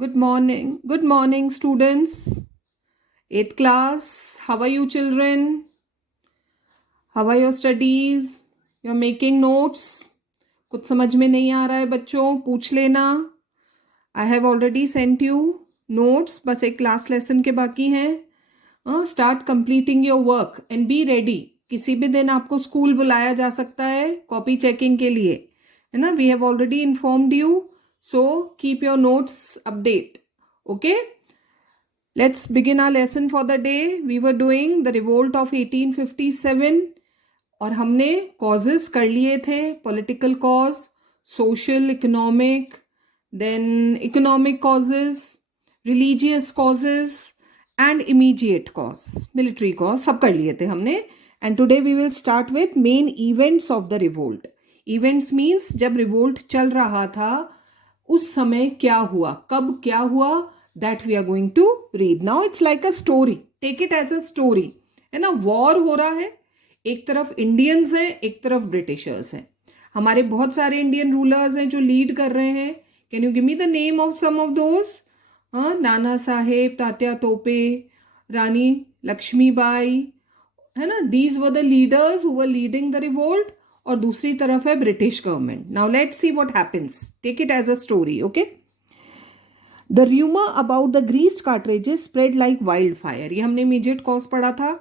Good morning, students. 8th class. How are you, children? How are your studies? You're making notes. कुछ समझ में नहीं आ रहा है बच्चों, पूछ लेना. I have already sent you notes. बस एक क्लास लेसन के बाकी हैं. Start completing your work and be ready. किसी भी दिन आपको स्कूल बुलाया जा सकता है कॉपी चेकिंग के लिए, है ना. We have already informed you. So keep your notes update. Okay. Let's begin our lesson for the day. We were doing the revolt of 1857 और हमने causes कर लिए थे. Political cause, social, economic, then economic causes, religious causes and immediate cause, military cause, सब कर लिए थे हमने. And today we will start with main events of the revolt. Events means जब revolt चल रहा था उस समय क्या हुआ, कब क्या हुआ, that we are going to read. Now it's like a story. Take it as a story. है ना. वॉर हो रहा है, एक तरफ इंडियंस हैं, एक तरफ ब्रिटिशर्स हैं. हमारे बहुत सारे इंडियन रूलर्स हैं जो लीड कर रहे हैं. Can you give me the name of some of those? Nana Saheb, Tatya Tope, Rani Lakshmibai, है ना. These were the leaders who were leading the revolt. और दूसरी तरफ है British government. Now let's see what happens. Take it as a story. Okay. The rumor about the greased cartridges spread like wildfire. ये हमने immediate cause पढ़ा था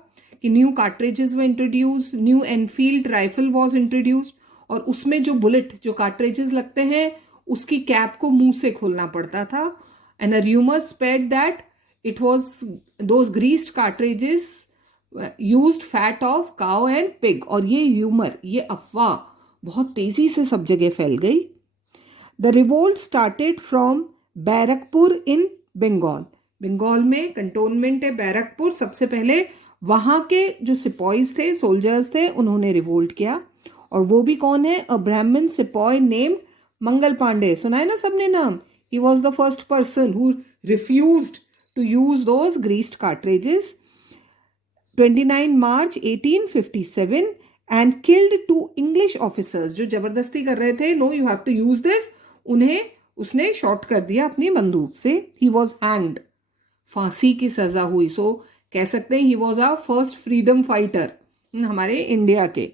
कि new cartridges were introduced, new Enfield rifle was introduced और उसमें जो bullet, जो cartridges लगते हैं उसकी कैप को मुंह से खोलना पड़ता था. And a rumor spread that it was those greased cartridges used fat of cow and pig. और ये rumor, ये अफवाह बहुत तेजी से सब जगह फैल गई. The revolt started from Barrackpore इन बंगाल. बंगाल में कंटोनमेंट है बैरकपुर. सबसे पहले वहां के जो सिपाहीज थे, सोल्जर्स थे, उन्होंने रिवोल्ट किया. और वो भी कौन है? अ ब्राह्मण सिपाही नेम मंगल पांडे. सुना है ना सबने नाम. He was the first person who refused to use those greased cartridges. 29 March 1857 and killed 2 English officers. जो जबरदस्ती कर रहे थे, no you have to use this, उन्हें उसने शॉट कर दिया अपनी बंदूक से. He was hanged. फांसी की सजा हुई. सो कह सकते हैं he was our first freedom fighter हमारे इंडिया के.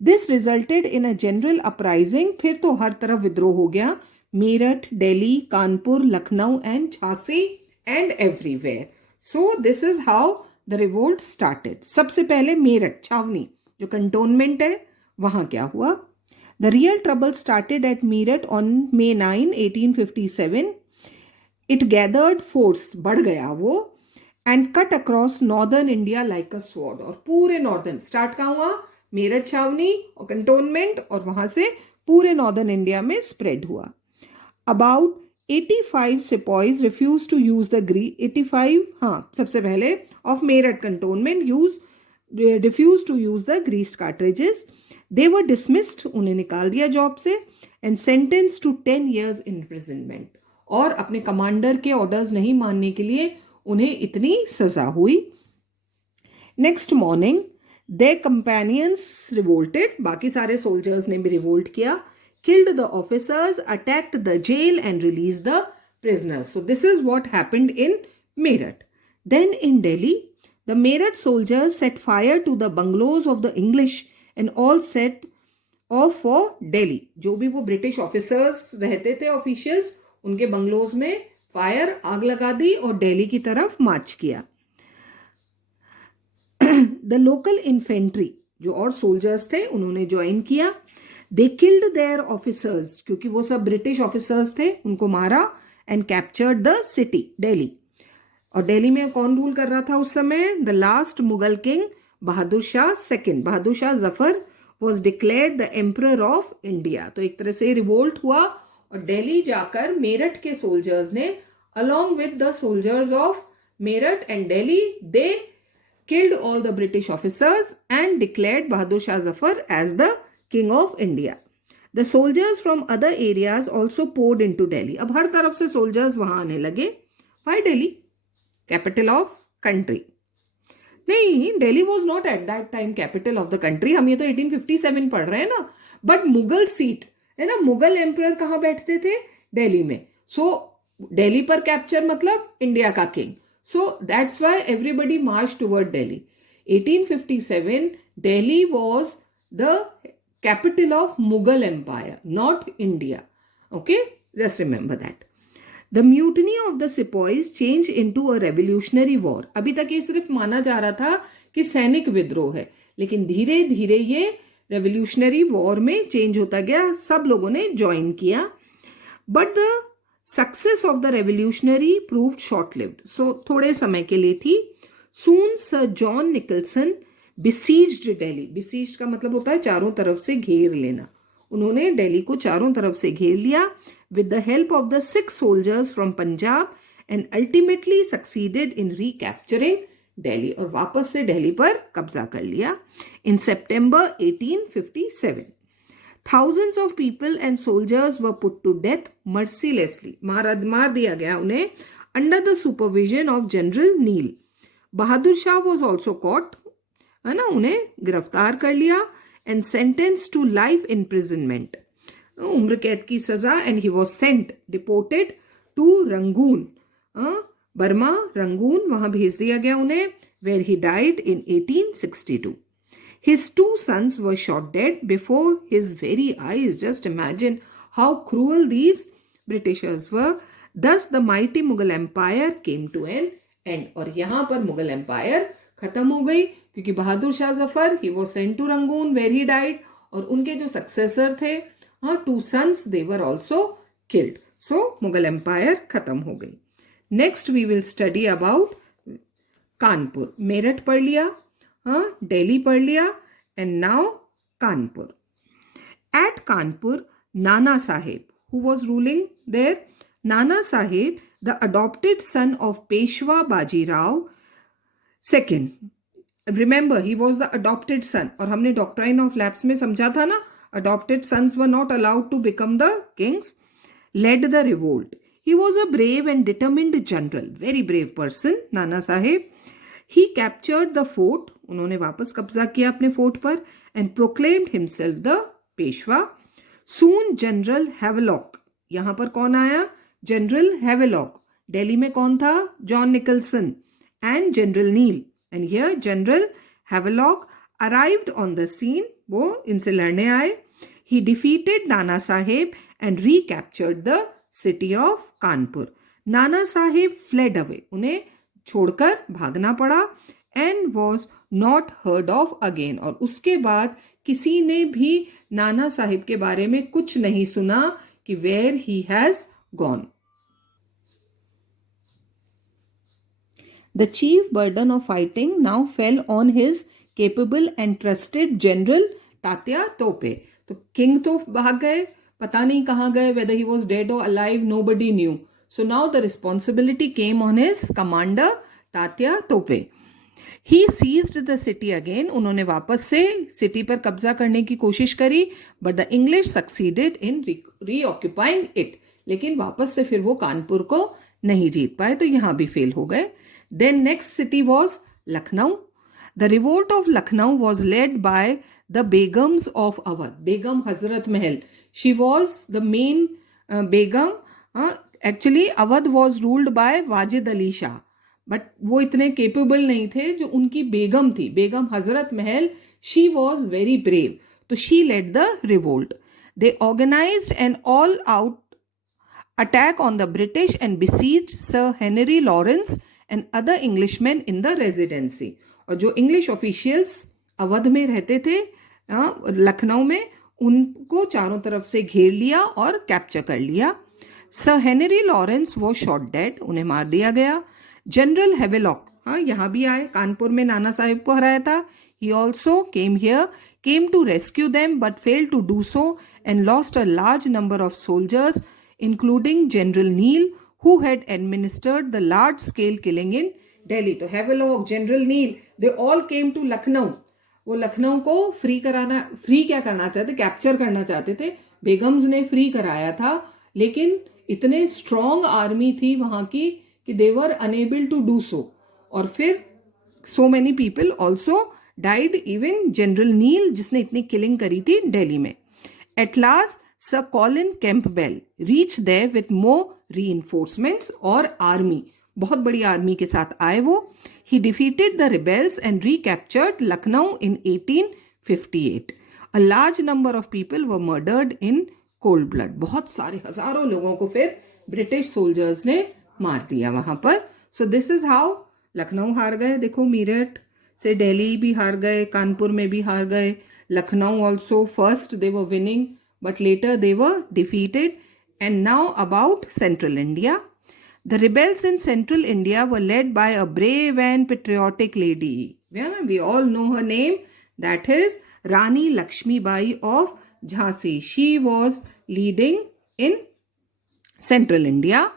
This resulted in a general uprising. फिर तो हर तरफ विद्रोह हो गया. Meerut, Delhi, Kanpur, Lucknow and Jhansi and everywhere. So this is how the revolt started. सबसे पहले मेरठ छावनी जो कंटोनमेंट है वहां क्या हुआ. The real trouble started at Meerut on May 9, 1857. It gathered force, बढ़ गया वो, and cut across northern India like a sword. और पूरे northern start कहाँ हुआ? मेरठ छावनी और कंटोनमेंट, और वहां से पूरे northern India में spread हुआ. About 85 sepoys refused to use the 85 सबसे पहले of Meerut cantonment refused to use the greased cartridges. They were dismissed, उन्हें निकाल दिया जॉब से, and sentenced to 10 years imprisonment. और अपने कमांडर के ऑर्डर्स नहीं मानने के लिए उन्हें इतनी सजा हुई. Next morning their companions revolted. बाकी सारे सोल्जर्स ने भी रिवोल्ट किया. Killed the officers, attacked the jail and released the prisoners. So this is what happened in Meerut. Then in Delhi, the Meerut soldiers set fire to the bungalows of the English and all set off for Delhi. जो भी वो British officers रहते थे, officials, उनके bungalows में fire, आग लगा दी और दिल्ली की तरफ मार्च किया. द लोकल इन्फेंट्री जो और सोल्जर्स थे उन्होंने ज्वाइन किया. दे किल्ड देयर ऑफिसर्स, क्योंकि वो सब ब्रिटिश ऑफिसर्स थे, उनको मारा. And captured the city Delhi. और दिल्ली में कौन रूल कर रहा था उस समय? The last Mughal king Bahadur Shah second. Bahadur Shah Zafar was declared the emperor of India. तो एक तरह से रिवोल्ट हुआ और दिल्ली जाकर मेरठ के सोल्जर्स ने along with the soldiers of Meerut and Delhi, they killed all the British officers and declared Bahadur Shah Zafar as the king of India. The soldiers from other areas also poured into Delhi. अब हर तरफ से soldiers वहां आने लगे. Why Delhi? Capital of country. नहीं, Delhi was not at that time capital of the country. हम ये तो 1857 पढ़ रहे हैं ना. बट मुगल सीट है ना, मुगल एम्परर कहाँ बैठते थे? दिल्ली में. सो दिल्ली पर कैप्चर मतलब इंडिया का king. So that's why everybody marched toward Delhi. 1857, Delhi was the capital of Mughal Empire, not India. Okay, just remember that. The mutiny of the sepoys changed into a revolutionary war. अभी तक ये सिर्फ माना जा रहा था कि सैनिक विद्रोह है, लेकिन धीरे धीरे ये रेवोल्यूशनरी वॉर में चेंज होता गया, सब लोगों ने ज्वाइन किया. But the success of the revolutionary proved short lived. So थोड़े समय के लिए थी. Soon sir John Nicholson besieged Delhi. Besieged का मतलब होता है चारों तरफ से घेर लेना. उन्होंने दिल्ली को चारों तरफ से घेर लिया with the help of the 6 soldiers from Punjab and ultimately succeeded in recapturing Delhi. और वापस से दिल्ली पर कब्जा कर लिया. In September 1857, thousands of people and soldiers were put to death mercilessly. मार दिया गया उन्हें under the supervision of General Neil. Bahadur Shah was also caught, है ना, उन्हें गिरफ्तार कर लिया and sentenced to life imprisonment. उम्र कैद की सजा. And he was sent deported to Rangoon, Burma, Rangoon, वहां भेज दिया गया उन्हें, where he died in 1862. His 2 sons were shot dead before his very eyes. Just imagine how cruel these Britishers were. Thus the mighty Mughal Empire came to an end. और यहाँ पर Mughal empire खत्म हो गई, क्योंकि Bahadur Shah Zafar, he was sent to Rangoon where he died, और उनके जो सक्सेसर थे, 2 sons, they were also killed. So Mughal Empire खत्म हो गई. Next we will study about Kanpur. Meerut पढ़ लिया, दिल्ली पढ़ लिया, and now Kanpur. At Kanpur, Nana Sahib, who was ruling there, Nana Sahib, the adopted son of Peshwa Baji Rao II. Remember, he was the adopted son. और हमने Doctrine of Lapse में समझा था ना, adopted sons were not allowed to become the kings, led the revolt. He was a brave and determined general, very brave person, Nana Sahib. He captured the fort, उन्होंने वापस कब्जा किया अपने fort पर, and proclaimed himself the Peshwa. Soon General Havelock, यहाँ पर कौन आया? General Havelock. दिल्ली में कौन था? John Nicholson and General Neil. And here General Havelock arrived on the scene. वो इनसे लड़ने आए. He defeated Nana Sahib and recaptured the city of Kanpur. Nana Sahib fled away. उन्हें छोड़कर भागना पड़ा and was not heard of again. और उसके बाद किसी ने भी नाना साहिब के बारे में कुछ नहीं सुना कि where he has gone. The chief burden of fighting now fell on his capable and trusted general Tatya तोपे. तो किंग तो भाग गए, पता नहीं कहाँ गए, whether he was dead or alive, nobody knew. So now the responsibility came on his commander Tatya तोपे. He seized the city again. उन्होंने वापस से सिटी पर कब्जा करने की कोशिश करी, but the English succeeded in reoccupying it. लेकिन वापस से फिर वो कानपुर को नहीं जीत पाए, तो यहाँ भी फेल हो गए. Then next city was Lucknow. The revolt of Lucknow was led by the Begums of Awadh. Begum Hazrat Mahal. She was the main Begum. Actually, Awadh was ruled by Wajid Ali Shah. But वो इतने capable नहीं थे जो उनकी बेगम थी. Begum Hazrat Mahal, she was very brave. तो she led the revolt. They organized an all-out attack on the British and besieged Sir Henry Lawrence and other Englishmen in the Residency. और जो इंग्लिश ऑफिशियल्स अवध में रहते थे लखनऊ में, उनको चारों तरफ से घेर लिया और कैप्चर कर लिया. सर हेनरी लॉरेंस वो शॉट डेड, उन्हें मार दिया गया. जनरल हेवेलॉक, यहाँ भी आए, कानपुर में नाना साहिब को हराया था. He also came to rescue them but failed to do so and lost a large number of soldiers, including General Neil, who had administered the large-scale killing in Delhi. तो Havelock, general Neill, they all came to Lucknow. वो लखनऊ को free क्या करना चाहते, capture करना चाहते थे. बेगम्स ने फ्री कराया था, लेकिन इतने स्ट्रॉन्ग आर्मी थी वहां की कि they were unable to do so. और फिर so many people also died, even general Neill जिसने इतनी किलिंग करी थी दिल्ली में. At last Sir Colin Campbell reached there with more reinforcements और army, बहुत बड़ी आर्मी के साथ आए वो. He defeated the rebels and recaptured Lucknow in 1858. A large number of people were murdered in cold blood. बहुत सारे हजारों लोगों को फिर ब्रिटिश सोल्जर्स ने मार दिया वहां पर. So this is how Lucknow हार गए. देखो मीरठ से दिल्ली भी हार गए, कानपुर में भी हार गए. Lucknow also first they were winning but later they were defeated. And now about Central India. The rebels in Central India were led by a brave and patriotic lady. We all know her name. That is Rani Lakshmi Bai of Jhansi. She was leading in Central India.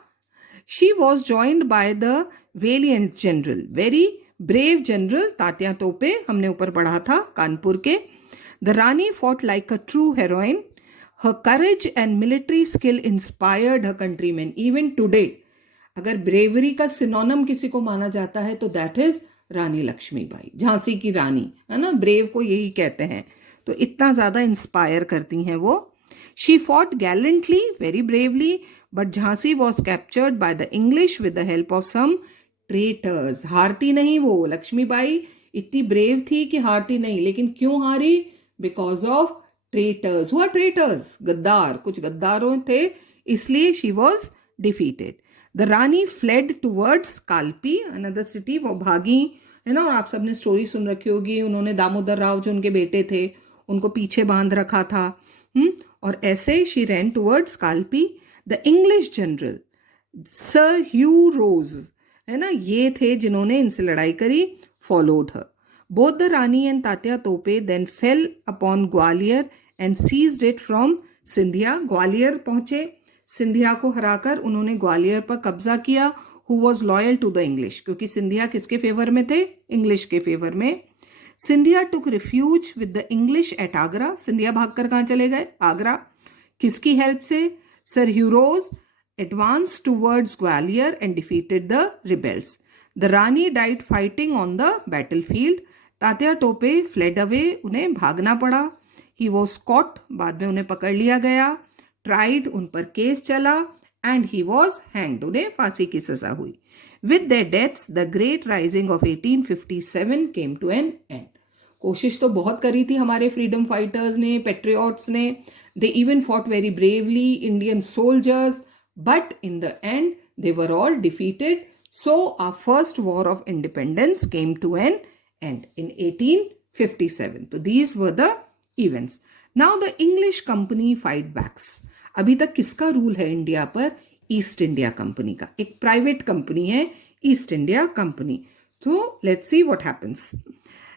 She was joined by the valiant general, very brave general Tatya Tope. हमने ऊपर पढ़ा था कानपुर के. The Rani fought like a true heroine. Her courage and military skill inspired her countrymen. Even today, अगर bravery का synonym किसी को माना जाता है तो दैट इज रानी लक्ष्मीबाई, झांसी की रानी, है ना. ब्रेव को यही कहते हैं. तो इतना ज्यादा इंस्पायर करती हैं वो. She fought gallantly, very bravely, but Jhansi was captured by the English with the help of some traitors. हारती नहीं वो. लक्ष्मीबाई इतनी ब्रेव थी कि हारती नहीं, लेकिन क्यों हारी? Because of traitors. हुआ ट्रेटर्स, गद्दार, कुछ गद्दारों थे, इसलिए she was defeated. The Rani fled towards Kalpi, another city. वो भागी, है ना. और आप सबने स्टोरी सुन रखी होगी. उन्होंने दामोदर राव जो उनके बेटे थे उनको पीछे बांध रखा था. और ऐसे she ran towards Kalpi. The English general Sir Hugh Rose, है ना, ये थे जिन्होंने इनसे लड़ाई करी. Followed her. Both the Rani and Tatya Tope then fell upon Gwalior and seized it from Sindhia. Gwalior पहुंचे. सिंधिया को हराकर उन्होंने ग्वालियर पर कब्जा किया. Who was loyal to the English, क्योंकि सिंधिया किसके फेवर में थे? इंग्लिश के फेवर में. Scindia took refuge with the English at Agra. Scindia भागकर कहां चले गए? आगरा. किसकी हेल्प से? Sir Hugh Rose advanced towards Gwalior and defeated the rebels. The Rani died fighting on the battlefield. Tatya Tope fled away, उन्हें भागना पड़ा. ही वॉज कॉट, बाद में उन्हें पकड़ लिया गया. ट्राइड, उन पर केस चला. एंड ही वॉज हैंग्ड, उन्हें फांसी की सजा हुई. With their deaths the great rising of 1857 came to an end. कोशिश तो बहुत करी थी हमारे फ्रीडम फाइटर्स ने, पेट्रियट्स ने. They even fought very bravely, Indian soldiers, but in the end they were all defeated. So our first war of independence came to an end in 1857. तो these were the events. Now the English company fight backs. अभी तक किसका rule है India पर? East India company का. एक private company है East India company. तो let's see what happens.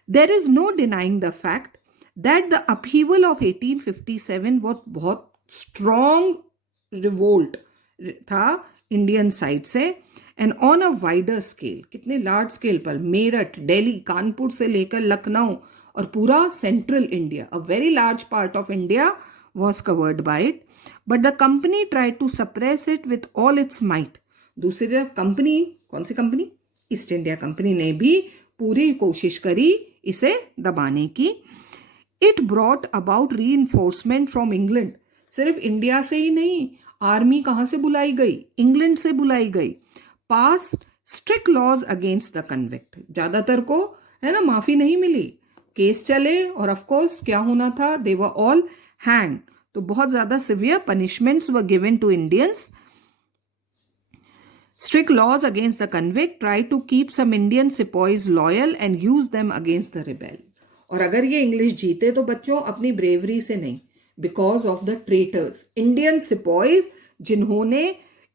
There is no denying the fact that the upheaval of 1857 वो बहुत स्ट्रॉन्ग रिवोल्ट था इंडियन साइड से. And on a wider scale, कितने large scale पर, मेरठ, दिल्ली, कानपुर से लेकर लखनऊ और पूरा central India, a very large part of India was covered by it. But the company tried to suppress it with all its might. दूसरी तरफ company, कौन सी company? East India company ने भी पूरी कोशिश करी इसे दबाने की. It brought about reinforcement from England. सिर्फ इंडिया से ही नहीं, आर्मी कहाँ से बुलाई गई? इंग्लैंड से बुलाई गई. Pass strict laws against the convict. ज्यादातर को, है ना, माफी नहीं मिली. केस चले और ऑफ कोर्स क्या होना था? They were all hang. तो बहुत ज्यादा severe punishments were given to Indians. Strict laws against the convict try to keep some Indian sepoys loyal and use them against the rebel. और अगर ये इंग्लिश जीते तो बच्चों अपनी ब्रेवरी से नहीं, because of the traitors, Indian sepoys जिन्होंने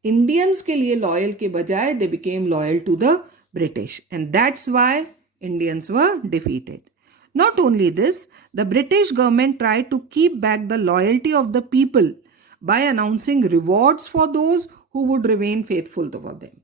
इंडियंस के लिए लॉयल के बजाय they became loyal to the British, and that's why Indians were defeated. Not only this, the British government tried to keep back the loyalty of the people by announcing rewards for those who would remain faithful to them.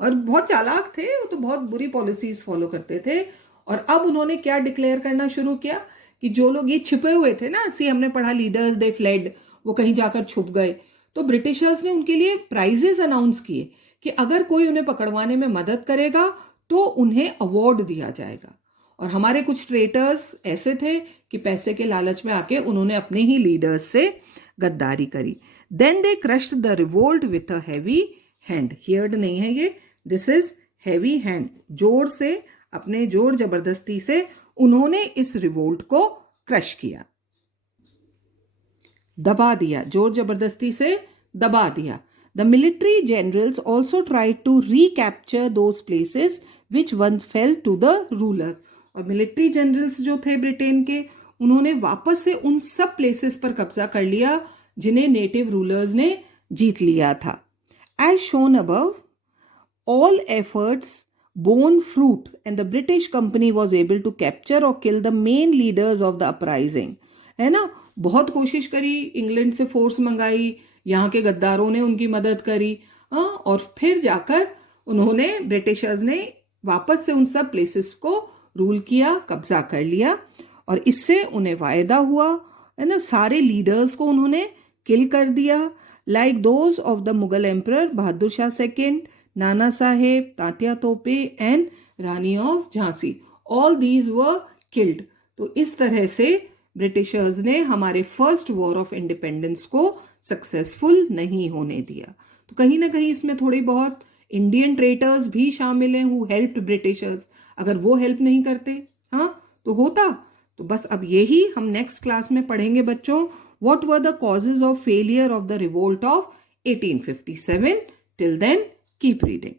और बहुत चालाक थे वो, तो बहुत बुरी policies follow करते थे. और अब उन्होंने क्या डिक्लेयर करना शुरू किया कि जो लोग ये छिपे हुए थे ना, सी हमने पढ़ा लीडर्स दे फ्लेड, वो कहीं जाकर छुप गए, तो ब्रिटिशर्स ने उनके लिए प्राइजेस अनाउंस किए कि अगर कोई उन्हें पकड़वाने में मदद करेगा तो उन्हें अवार्ड दिया जाएगा. और हमारे कुछ ट्रेटर्स ऐसे थे कि पैसे के लालच में आके उन्होंने अपने ही लीडर्स से गद्दारी करी. Then they crushed the revolt with a heavy hand. Heard नहीं है ये, दिस इज हैवी हैंड. जोर से, अपने जोर जबरदस्ती से उन्होंने इस रिवोल्ट को क्रश किया, दबा दिया, जोर जबरदस्ती से दबा दिया. The military generals also tried to recapture those places which once fell to the rulers. और मिलिट्री जनरल्स जो थे ब्रिटेन के, उन्होंने वापस से उन सब प्लेसेस पर कब्जा कर लिया जिन्हें नेटिव रूलर्स ने जीत लिया था. As shown above, all efforts bore fruit and the British company was able to capture or kill the main leaders of the uprising. है ना, बहुत कोशिश करी, इंग्लैंड से फोर्स मंगाई, यहाँ के गद्दारों ने उनकी मदद करी, और फिर जाकर उन्होंने, ब्रिटिशर्स ने वापस से उन सब प्लेसेस को रूल किया, कब्जा कर लिया. और इससे उन्हें वायदा हुआ, है ना, सारे लीडर्स को उन्होंने किल कर दिया, like those of the Mughal emperor Bahadur Shah second, नाना साहेब, तात्या तोपे and Rani of Jhansi. All these were killed. तो इस तरह से ब्रिटिशर्स ने हमारे फर्स्ट वॉर ऑफ इंडिपेंडेंस को सक्सेसफुल नहीं होने दिया. तो कहीं ना कहीं इसमें थोड़ी बहुत इंडियन ट्रेटर्स भी शामिल हैं हु हेल्प्ड ब्रिटिशर्स. अगर वो हेल्प नहीं करते, तो होता. तो बस अब यही हम नेक्स्ट क्लास में पढ़ेंगे बच्चों. What were the causes of failure of the revolt of 1857. Till then keep reading.